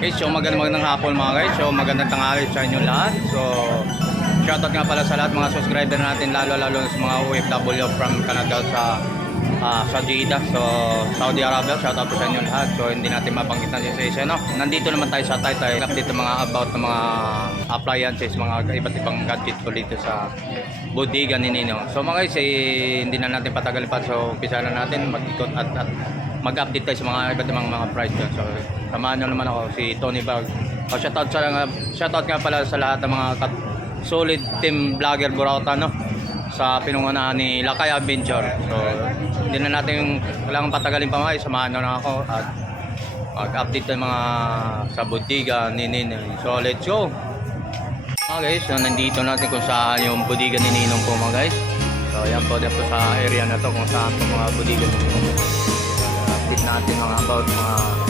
Okay, so magandang magandang hapon mga guys. So magandang tanghali sa inyo lahat. So shoutout nga pala sa lahat mga subscriber natin lalo lalo sa mga OFW from Canada sa ah, sa Jeddah. So Saudi Arabia, shoutout po sa inyo lahat. So hindi natin mabanggit na isa isa no. Nandito naman tayo sa Taytay. Update ng mga about ng mga appliances, mga iba't ibang gadget po dito sa bodega ni Nino. So mga guys, eh, hindi na natin patagalin pa. So umpisa na natin mag-ikot at, at mag-update tayo sa mga iba't ibang mga price doon. So, samahan nyo naman ako, si Tony Bag. O, shoutout, sa, shoutout nga pala sa lahat ng mga kat- solid team vlogger Burauta, no? Sa pinungunahan ni Lakay Adventure. So, hindi na natin kailangan patagalin pa mga, samahan nyo na ako at mag-update tayo mga sa bodega ni Ninong. So, let's go! Mga guys, so nandito natin kung saan yung bodega ni Ninong po mga guys. So, yan po, po sa area na to kung saan po mga bodega ni Ninong update natin mga about mga uh,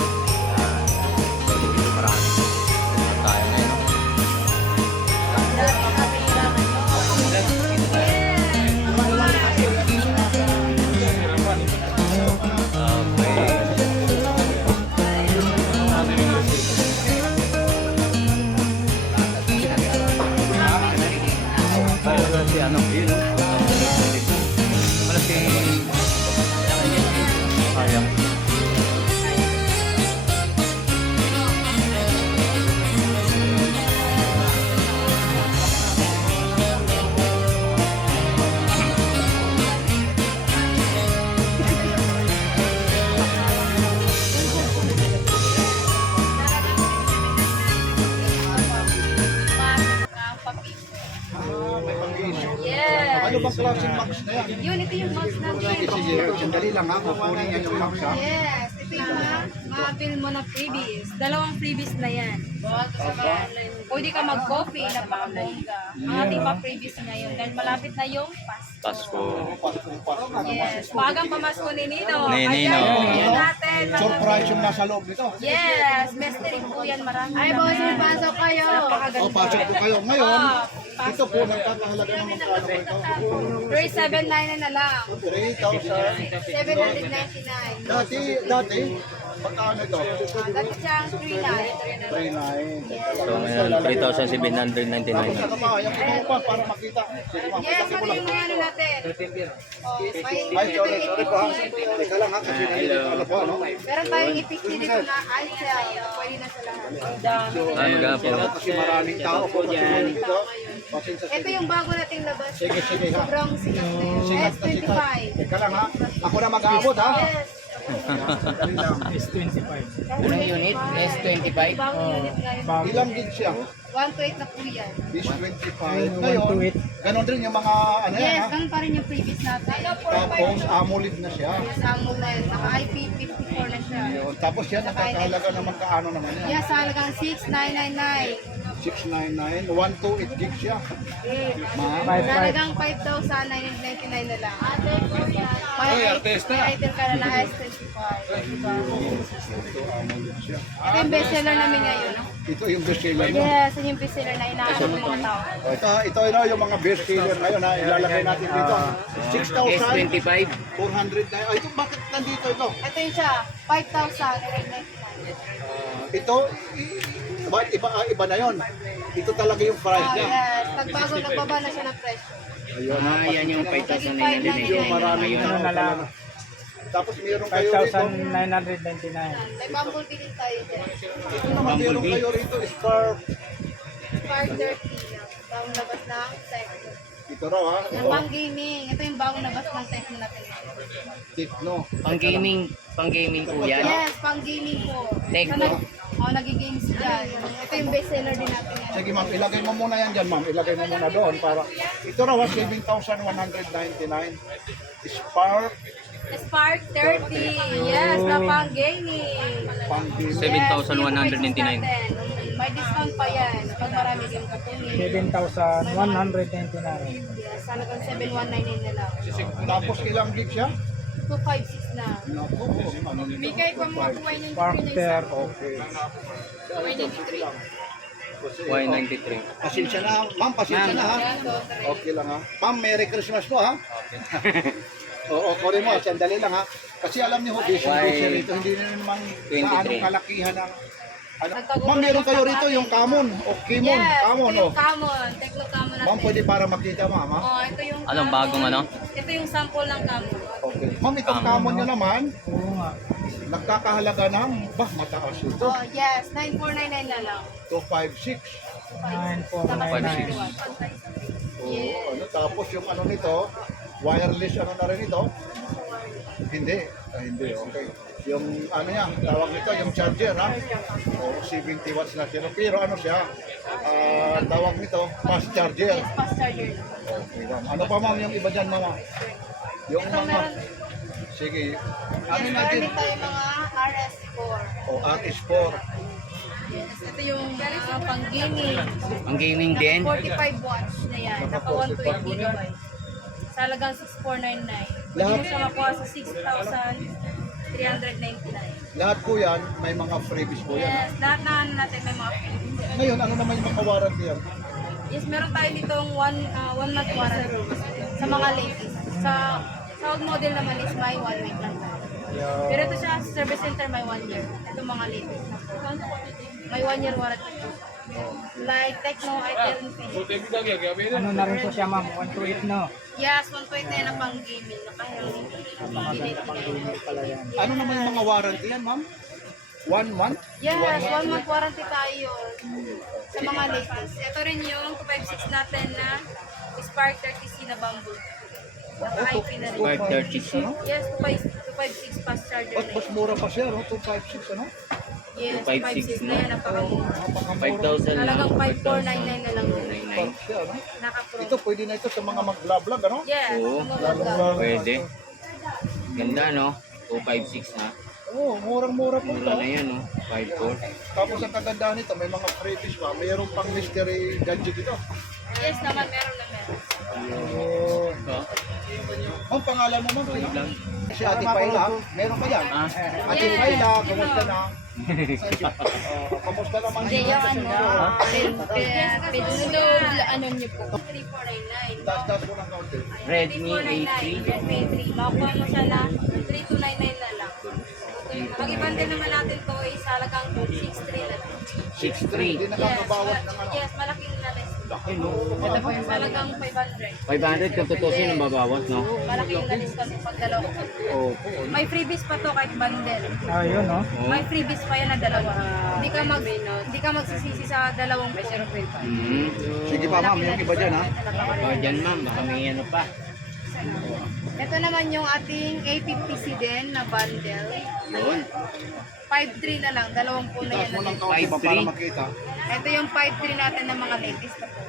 Yun, ito yung box natin. Sige, sandali lang ha, kukunin yan yung max ha. Yes, ito yung mga ma-avail mo na freebies. Dalawang freebies na yan. Yan. Pwede ka mag-coffee, napakabongga. Mga tipa freebies ngayon dahil malapit na yung Pasko. Pasko. Yes, magang pamasko ni Nino. Ni Nino. Ayan, natin. mga- Surprise yung nasa loob nito. Yes, mystery po yan. Marami. Ay, boss, pasok kayo. O, pasok po kayo. Ngayon, Ah, ito po, nagkakahalaga ng magkano po ito. 379 na lang. 3,000. 799. Dati, dati, magkano ito? Dati siyang 39. 3,900. So ngayon, 3,799. Saka pa, para makita. Sige, Yes, makita ko ano lang. yung ano natin? Oh, may Ay, sorry, sorry po ha. Teka lang ha, kasi nandito ano po, ano? Meron tayong ipicture dito na ice Pwede na sa lahat. Ay, magapo. Kasi maraming tao po kasi dito. Pasensya Ito yung bago nating labas. Sige, sige ha. Sobrang sikat na yun. Sikat na sikat. S25. Teka lang ha. Ako na mag-aabot ha. Yes. Sandali lang. Unang unit? S25? Bagong unit ngayon. Ilang gig siya? 128 na po yan. This 25. Ngayon, ganon rin yung mga ano yan Yes, ha. ganun pa rin yung previous natin. Tapos AMOLED na siya. Yes, amol na yun. Naka IP54 na siya. Yun. Tapos yan, nakakahalaga naman kaano naman yan. Yes, halagang 6999. 699, 128 gig siya. Ma'am. Halagang 5,999 na lang. May artista. Item ka na na S25. Ito yung bestseller namin ngayon. Ito yung best seller mo. Yes, yun yung bestseller na inaanap ng mga tao. Ito, ito yun oh, yung mga best seller ngayon ha. Ilalagay natin dito. 6,400 na. Ay, ito, bakit nandito ito? Ito yung siya, 5,999. Ito, iba, iba, ah, iba na yon. Ito talaga yung price Oh, niya. yes, pagbago nagbaba na siya ng presyo. Ayun, ha. yan yung Naging 5,999. Medyo maraming tao na lang. Tapos meron kayo rito. 5,999. May bumblebee din tayo dyan. Ito naman meron kayo rito. Scarf. Spark 30 lang. Bagong labas ng Tecno. Ito raw ha. Pang gaming, ito yung bagong labas ng Tecno natin. Tikno. Pang gaming, pang gaming po yan. Yes, pang gaming po. Tecno. So, nag, oh, nag-games dyan. Ito yung bestseller din natin. yan. Sige ma'am, ilagay mo muna yan dyan ma'am. Ilagay mo muna doon para... Ito raw ha, 7,199. Spark. Spark 30. Yes, na pang gaming. Pang gaming. 7,199. Yes, May discount pa yan. Pag marami kang katunin. 7,199. Yes, halagang 7199 na lang. Tapos ilang gig siya? 256 ano nito? Bigay ko mga kuway ng Parker. Okay. Kuway ng 3. Y93. Pasensya na, ma'am, pasensya na ha. Okay lang ha. Ma'am, Merry Christmas po ha. Oo, sorry mo, sandali lang ha. Kasi alam niyo, busy busy rito, hindi na naman 23. gaano kalakihan ng... Ano. Ma'am, meron kayo rito yung Camon o Kimon, Yes, Camon ito o. yung Camon. Tekno Camon natin. Ma'am, pwede para makita ma'am ha. Oh, ito yung Anong Camon. bagong ano? Ito yung sample ng Camon. Okay. Ma'am, itong Camon nyo naman, nagkakahalaga ng, bah, mataas ito. Oh, yes. 9499 na lang. 256. 9499. Oo, ano, tapos yung ano nito, wireless ano na rin ito? Hindi. Ah, hindi, okay. Yung ano yan, tawag nito, yung charger ha? Oo, 70 watts na siya. Pero ano siya, ah, tawag nito, fast charger. Yes, fast charger. Okay, ma'am. Ano pa ma'am yung iba dyan mama? Yung Ito mga, meron, sige, yes, ano meron natin? tayo mga RS4. O, ATIS4. Yes, ito yung uh, pang gaming. Ang gaming din. 45 watts na yan. Naka 128 gigabytes. Sa halagang 6499. Pwede Lahat- mo siya makuha sa 6,399. Lahat po yan, may mga freebies po yan. Yes, lahat na ano natin may mga freebies. Ngayon, ano naman yung mga warranty yan? Yes, meron tayo ditong one, uh, one month warranty sa mga latest. Sa sa old model naman is may one week lang tayo. Pero ito siya, sa service center may one year. Ito mga latest na po. May one year warranty. Like Tecno, Itel, Infinix. Ano na rin po siya ma'am, 128 no? Yes, 120 na yan pang gaming. Nakahang Ano naman yung mga warranty yan, ma'am? One month? Yes, one month warranty tayo sa mga latest. Ito rin yung 256 natin na Spark 30C na bamboo. Naka-IP na rin. Spark 30C. Yes, 256 fast charger Ba't na mas yun. mura pa siya, no? 256, ano? Yes, 256 256 na yan. Napakamura. 5,000 lang. Talagang 5499 na lang yun. 99. Park siya, no? Naka-pro. Ito, pwede na ito sa mga mag-vlog, ano? Yes, Oo. Pwede. Ganda no? 256 na. Oo, murang-mura po ito. Mura na yan no? 54. Tapos ang kagandahan nito, may mga freebies pa. Mayroong pang mystery gadget ito. Yes naman, meron na meron. Oo. Ang pangalan mo, ma'am? Si Ate Paila. Meron ka yan? Ah, Ate Yes, Paila, ito. kamusta na? Uh, kamusta naman? Hindi, yung ano, pinudol, ano niyo po. 3499. Taas-taas mo ng kaunti. Redmi 3499, Redmi 3. Makukuha mo siya na 3299 na lang. Pag ibandil naman natin to is halagang 63 na lang. 63. Hindi nakakabawas ng ano. Yes, malaking. Laki no? Ito po yung halagang 500. 500 kung tutusin ang babawas no? Malaking na discount pag dalawa. Oo. May freebies pa to kahit bundle. Ah, yun no? May freebies pa yan na dalawa. Hindi ka mag hindi ka magsisisi sa dalawang po. Mm. Sige pa, ma'am. Yung iba dyan, ha? Oh, dyan ma'am, baka may ano pa. Ito naman yung ating A50C din na bundle. Yun. 5.3 na lang, dalawang po na yan. na ng ba 5'3"? para makita? Ito yung 5.3 natin ng mga latest na po.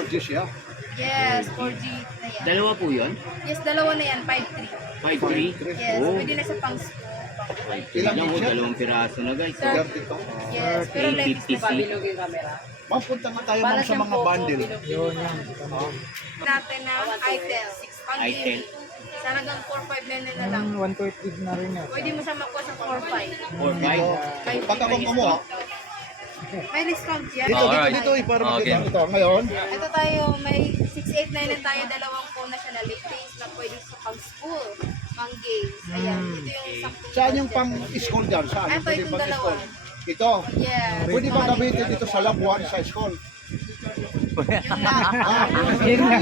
4G siya. Yes, 4G na yan. Dalawa po yun? Yes, dalawa na yan, 5.3. 5'3"? Yes, Oh. pwede na sa pang Ilang Tignan ko, inch yan? dalawang piraso na guys. Sir. 30 to. Yes, pero latest na 850C. Ma'am, punta nga tayo ma'am sa mga bundle. Yun yan. natin na Itel. Itel. gaming. Sa hanggang 4.5 na lang. Yung 128 na rin yun. Pwede mo siya makuha sa 4.5. 4'5". Pagka kung kumuha, May discount yan. dito, dito, Alright. dito, eh, para Okay. makita ito. Ngayon, Ito tayo, may 689 na tayo, dalawang phone na siya na pwede sa pang school, pang games. Ayan, ito yung sakto. saan yung pang-school dyan? Saan? Ito, Pwede itong pang-school? dalawa. Ito. Yeah. Pwede ba gamitin dito sa labuan sa school? Yun nga.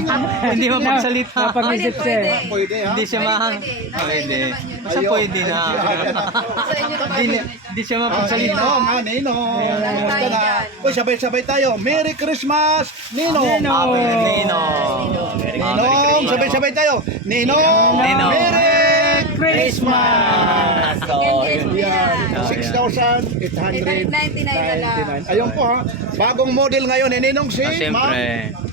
Hindi mapagsalita. Napag-isip siya eh. pwede. Pwede ha? Hindi siya mahang. pwede. Yun. Basta pwede na. Sa inyo naman Hindi, yun. hindi siya Ah, mapagsalita. Ninong, ha, Ninong. Tayo na? dyan. Uy, sabay-sabay tayo. Merry Christmas, Ninong. Happy Nino. Merry Ninong, sabay-sabay tayo. Ninong, Ninong. Merry Christmas! So, yun. Yan. 6,899. 899 na lang. Ayun po ha, bagong model ngayon ni Ninong si Ah, Ma'am Siyempre.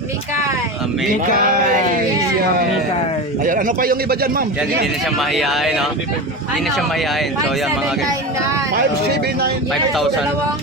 Mikay. Amen. Mikay. Yes. Mikay. Ayan, ano pa yung iba dyan, ma'am? Yan, hindi na siya mahihain, no? Hindi na siya mahihain. So, yan mga ganyan. 5799. 5,799. 5,000. Dalawang,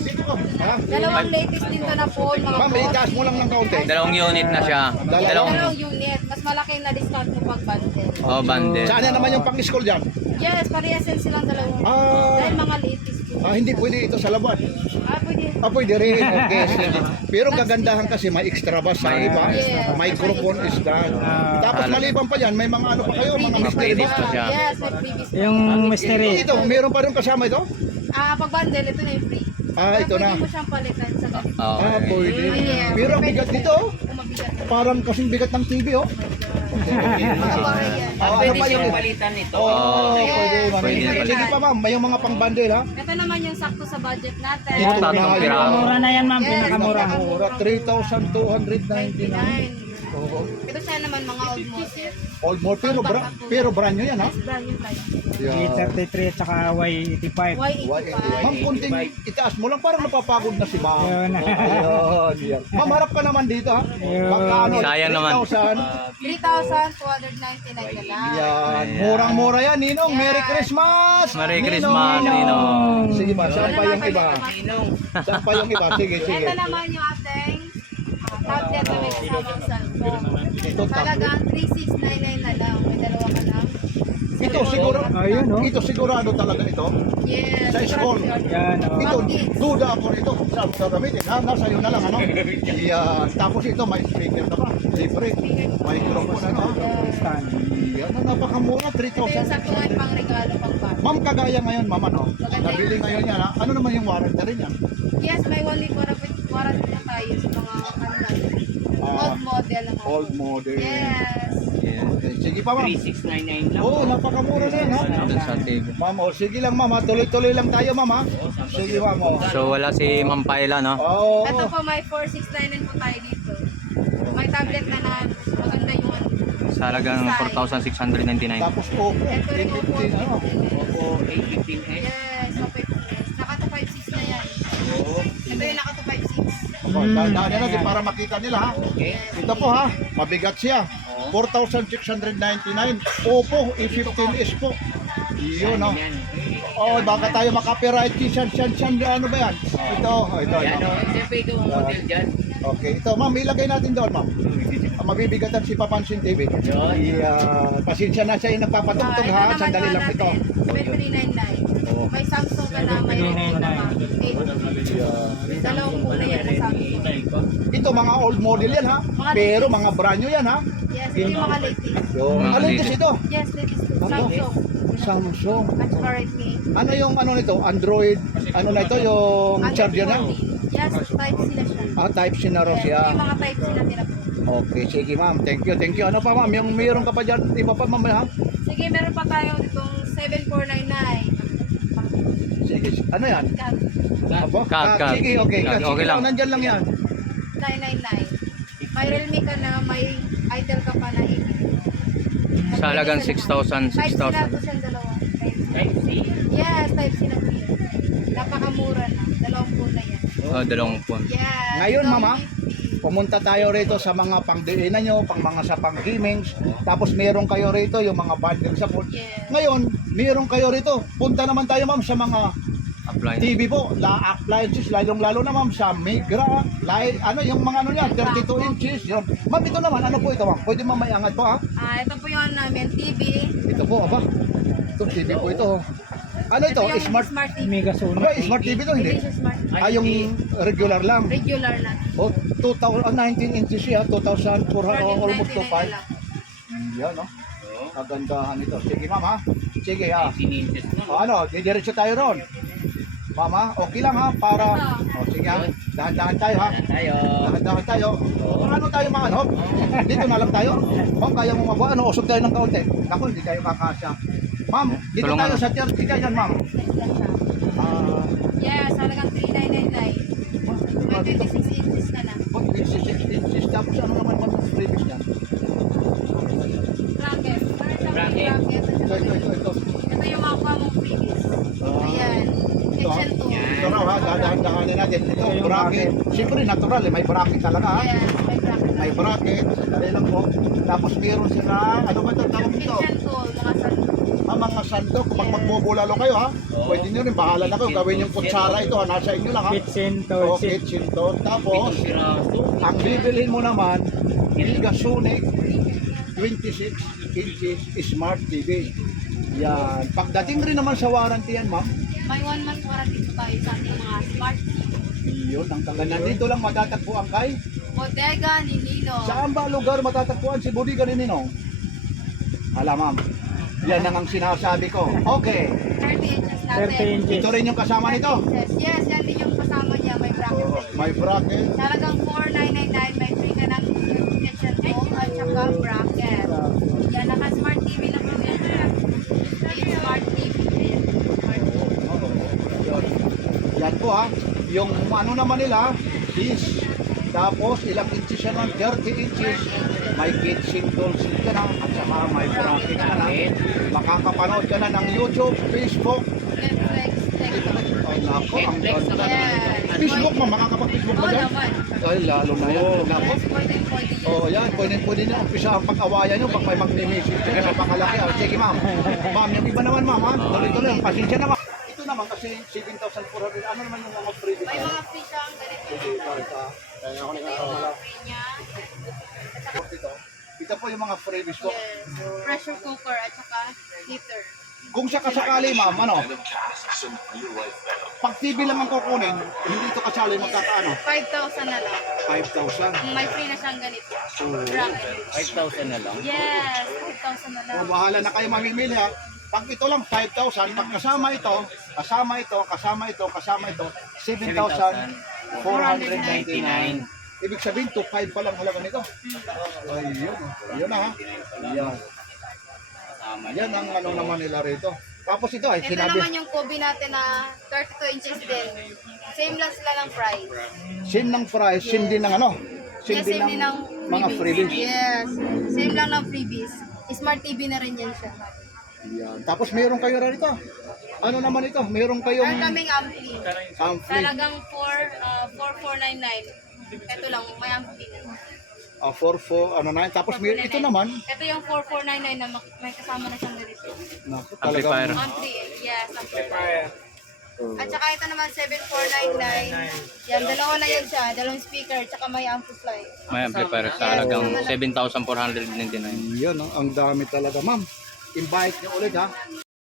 Ha? dalawang latest din to na phone, mga Ma'am, boss. itaas mo lang ng kaunti. Dalawang unit na siya. Dalawang, Dalawang unit. Mas malaki na discount mo pag bundle. oh, bundle. Saan yan naman yung pang-school dyan? Yes, parehas yan silang dalawang. Ah, Dahil mga latest ah, hindi pwede ito sa laban. Ah, pwede. Ah, pwede rin. Okay. sige. Pero kagandahan kasi may extra bass sa iba. Yes. Microphone is done. Tapos maliban pa yan, may mga ano pa kayo, mga mystery box. pa siya. Yes, may previous. Yung mystery. Ito, meron pa rin kasama ito? Ah, pag bundle, ito na yung free. Ah, ito na. Pwede mo siyang palitan sa ganito. Ah, Ah, okay. pwede. Pero ang bigat nito, oh. Kung mabigat. parang kasing bigat ng TV, oh. Yan. Ah, ano Pwede pa siyang yun? palitan ito. Oh, Yes. pwede. ma'am. Pwede. Sige pa ma'am, may yung mga pang bundle ha. Ito naman yung sakto sa budget natin. Ito yun. piraso. Pinakamura na yan, ma'am. Yes. Pinakamura. Mura, 3,299. 99. Oo. Ito siya naman mga old model. Old more, pero, bra, pero brand nyo yan ha. Yes, brand new tayo. Yeah. E33 at saka Y85. Y85. Ma'am, kunting itaas mo lang, parang napapagod na si ma'am. Yun. Ayun, yan. Ma'am, harap ka naman dito ha. Ayun. Magkano? Sayang naman. 3,000. 3,299 na lang. Yan. Murang-mura yan, Ninong. Merry Christmas! Merry Christmas, Ninong. Sige ba, saan pa naman yung iba? Ninong. Saan pa yung iba? Sige, sige. Ito naman yung tablet na may kasamang cellphone. Ito, tablet. Talagang 3699 na lang. May dalawa ka lang. Ito siguro, Ayun, oh. ito sigurado talaga ito. Yes. Sa school. Yan, oh. Ito, duda ako kung saan sa gamitin. Ha? Nasa iyo na lang, ano? Yan. Tapos ito, may speaker na pa. Libre. Microphone, ano? ha? Stand. Yan, ang napakamura, Ito yung 3,000. sakto nga yung pang regalo pang bata. Ma'am, kagaya ngayon, ma'am, ano? Nabili ngayon yan, ha? Ano naman yung warranty rin yan? Yes, may one week warranty na tayo sa mga ano. Ah, Old model na mga. Old model. Yes. Okay, sige pa, ma'am. 3699 lang. Oo, oh, napakamura na yan, ha? Sa TV. Ma'am, oh, sige lang, ma'am, ha? Tuloy-tuloy lang tayo, ma'am, ha? Sige, ma'am, oh. So wala si Ma'am Paila, no? Oo. Ito po may 4699 po tayo dito. May tablet na na maganda yung ano. Sa halagang 4,699. Tapos Oppo, Ito rin po po. 815, ano? Opo, 815S. Yes, okay po. Naka 256 na yan. Oo. Ito yung naka 256. Hmm. Daan natin para makita nila ha. Okay. Ito po ha, mabigat siya. 4,699. Opo, E15 is po. Yun o. Oh. baka tayo makapiright si San San San. Ano ba yan? Ito, oh, ito. Ano, siyempre ito ang model ah. dyan. Okay, ito ma'am, ilagay natin doon ma'am. Ah, mabibigatan si Papansin TV. Yeah, pasensya na siya yung nagpapatugtog ha. Sandali lang ito. 799. May Samsung ka na, may Redmi ka na. Eh, Yung dalawang kulay yan na Samsung. Ito mga old model yan ha. Pero mga brand new yan ha. Yes, ito yung mga latest. Yung Mga alin latest. ito? Yes, latest. Samsung. Samsung. At saka Redmi. Ano yung ano nito? Android. Ano na ito yung charger na? Yes, type sila siya. Ah, type C na raw siya. may mga type sila nila po. Okay, sige ma'am. Thank you, thank you. Ano pa ma'am? Yung mayroon ka pa dyan, iba pa ma'am ha? Sige, meron pa tayo itong 7499. Ano yan? Cut. Abo? Kag, Ah, kag. Sige, okay. Kag, Sige, okay lang. Nandyan lang yan. 999. May Realme ka na, may Itel ka pa na 80. Sa halagang 6,000, Type C na 6,000. to siya dalawa. Type C. Type C. Yes, type C na po yan. Napakamura na. Dalawang po na yan. Oh, dalawang phone. Yes. Ngayon, mama, 250. Pumunta tayo rito sa mga pangdiinan nyo, pang mga sa pang gamings. Tapos meron kayo rito yung mga bundle sa phone. Yes. Ngayon, meron kayo rito. Punta naman tayo ma'am sa mga Apply. TV po, la appliances, lalong lalo na ma'am sa Migra, light, ano yung mga ano niya, 32 inches. Yun. Ma'am, ito naman, ano po ito ma'am? Pwede ma'am may angat po ha? Ah, ito po yung ano namin, TV. Ito po, aba. Ito, TV po ito. Ano ito? yung Smart? Smart TV. Mega Sony. Aba, smart TV to, Hindi hindi? siya smart. Ah, yung regular lang. Regular na. Oh, 2000, oh, 19 inches siya, 2,400, oh, almost 499 2,500. lang. Yan, no? Kagandahan ito. Sige, ma'am, ha? Sige, ha? 18 inches na. O, ano, didiretso tayo ron. Mama, okay lang ha, para... O, sige ha, dahan-dahan tayo ha. Tayo. Dahan-dahan tayo. Paano tayo mga ano? Dito na lang tayo. Ma'am, kaya mo mabuhay. Ano, usog tayo ng kaunti. Ako, hindi tayo kakasya. Ma'am, dito Tulungan. tayo sa tier. Sige yan, ma'am. Ah, Yes, halagang 3999. May 26 inches na lang. 26 natin. Ito, bracket. Siyempre, natural eh. May bracket talaga ha. Yes, may bracket. May bracket. Dali lang po. Tapos meron sila, ano ba ito tawag dito? Tool, mga san Ah, mga sandok, pag magbubulalo kayo ha, pwede nyo rin, bahala na kayo, gawin yung kutsara ito ha, nasa inyo lang ha. Kitchen to O, sit. kitchen to. Tapos, ang bibilhin mo naman, Gigasonic 26 inches Smart TV. Yan. Pagdating rin naman sa warranty yan, ma'am. May one month warranty po tayo sa ating mga smart TV. Yun, ang taga. Nandito lang matatagpuan kay. Bodega ni Nino. Saan ba lugar matatagpuan si Bodega ni Ninong? Alam ma'am. Yan ang ang sinasabi ko. Okay. 30 inches 30 natin. inches. Ito rin yung kasama nito. Yes, yes, yan din yung kasama niya. May bracket Oh, may bracket. Talagang 4,999. May free ka ng kitchen home at saka bracket. Yan, naka-smart TV na po yan. Smart TV. Smart TV. Yun. Yan po ha. Yung ano naman nila, is tapos ilang inches siya ng 30 inches. May kitchen tools ka na at saka may bracket ka na. Makakapanood ka na ng YouTube, Facebook. Ay nako, ang ganda. Facebook mo, makakapag-Facebook ba Oo dyan? Ay, lalo na yan. Nako. Pwede yan. Oh, pwede pwede na. Umpisa ang pag-awayan nyo pag may magme-message ka sa pangalaki. Oh, sige, ma'am. Ma'am, yung iba naman, ma'am? Tuloy-tuloy. Pasensya naman. Ito naman kasi 7,400. Ano naman yung mga free May mga free siyang ganito. Sige, ito. Kaya ako Ito yung mga free niya. Ito. Ito po yung mga freebies ko. Yes. Pressure cooker at saka heater. Kung siya kasakali, ma'am, ano? Pag TV lang ang kukunin, hindi ito kasali magkakaano? 5,000 na lang. 5,000. May free na siyang ganito. Bracket. 5,000 na lang. Yes, 5,000 na lang. Kung bahala na kayo mamimili ha. Pag ito lang 5,000, pag kasama ito, kasama ito, kasama ito, kasama ito, 7,499. Ibig sabihin, 2,500 pa lang halaga nito. Ay, yun. Yun na ha. Yan. Tama. Yan ang ano naman nila rito. Tapos ito ay Ito sinabi, naman yung Kobe natin na 32 inches din. Same lang sila ng price. sim ng price, sim din ng ano? Sim Yes, din same ng din ng mga freebies. freebies. Yes. Same lang ng freebies. Smart TV na rin yan siya. Yan. Tapos meron kayo rito. Ano naman ito? Meron kayong Meron kaming ampli. ampli. Talagang 4, uh, 4499. Ito lang, may ampli na. Uh, 4, 4, ano na yun. Tapos may, ito naman, Ito yung 4499 na mak- may kasama na siyang ganito. naku, Amplifier. talagang, Ampli, yes, amplifier. At saka ito naman 7499. Yan, dalawa na yan siya. Dalawang speaker, tsaka may amplifier. May amplifier sa halagang 7,499. yan, oh, ang dami talaga, ma'am. Invite niyo ulit ha.